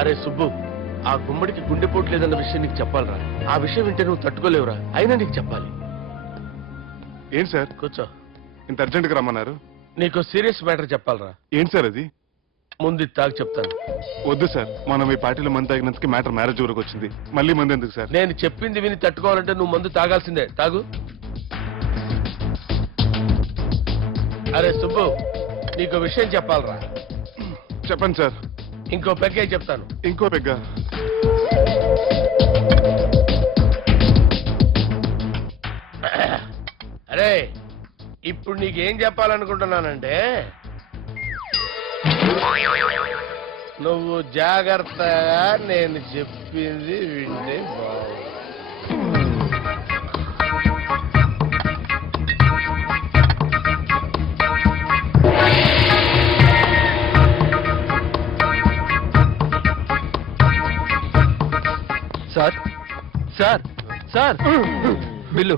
అరే సుబ్బు, ఆ గుమ్మడికి గుండెపోటు లేదన్న విషయం నీకు చెప్పాలరా. ఆ విషయం వింటే నువ్వు తట్టుకోలేవురా, అయినా నీకు చెప్పాలి. ఏంటి సార్ కూర్చో. ఇంత అర్జెంట్గా రమ్మన్నారు? నీకు సీరియస్ మ్యాటర్ చెప్పాలరా. ఏంటి సార్ అది? ముందు ఇది తాగు చెప్తాను. వద్దు సార్, మనం ఈ పార్టీలో మంది తాగినందుకు మ్యాటర్ మ్యారేజ్ వరకు వచ్చింది. మళ్ళీ మంది ఎందుకు సార్? నేను చెప్పింది విని తట్టుకోవాలంటే నువ్వు మందు తాగాల్సిందే. తాగు. అరే సుబ్బు, నీకు విషయం చెప్పాలరా. చెప్పండి సార్. ఇంకో పెగ్గే చెప్తాను. ఇంకో పెగ్గ? అరే ఇప్పుడు నీకేం చెప్పాలనుకుంటున్నానంటే, నువ్వు జాగ్రత్తగా నేను చెప్పింది వింటే బాగు. Sir sir sir bill.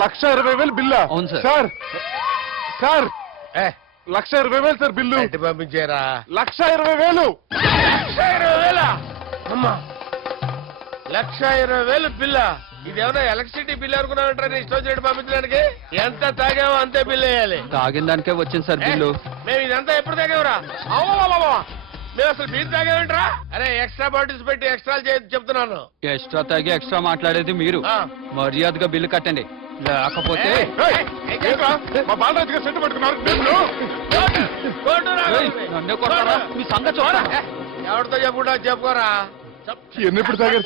1,20,000 బిల్లా? అవును సార్. సార్ సార్, ఏ 1,20,000 సార్ బిల్లు. బయట పంపించేరా. 1,20,000. 1,20,000 అమ్మా, 1,20,000 బిల్ల. ఇదేమన్నా ఎలక్ట్రిసిటీ బిల్ అనుకున్నామంటారా? నీ ఇష్టం చేయడం పంపించడానికి ఎంత తాగామో అంతే బిల్ వేయాలి. తాగిన దానికే వచ్చింది సార్ బిల్లు. మేము ఇదంతా ఎప్పుడు తాగామరా? అవ్వ, మేము అసలు బిల్ తాగామంటరా? అరే ఎక్స్ట్రా బాటిల్స్ పెట్టి ఎక్స్ట్రా చెప్తున్నాను. ఎక్స్ట్రా తాగి ఎక్స్ట్రా మాట్లాడేది మీరు. మర్యాదగా బిల్లు కట్టండి, లేకపోతే మా బాలరాజు గారు సెట్ పట్టుకున్నారు. నన్నే కొడతారా? మీ సంగతి చూస్తాను. ఎవరితో చెప్పుకుంటా చెప్పుకోరా. ఎన్నెప్పుడు తాగారు?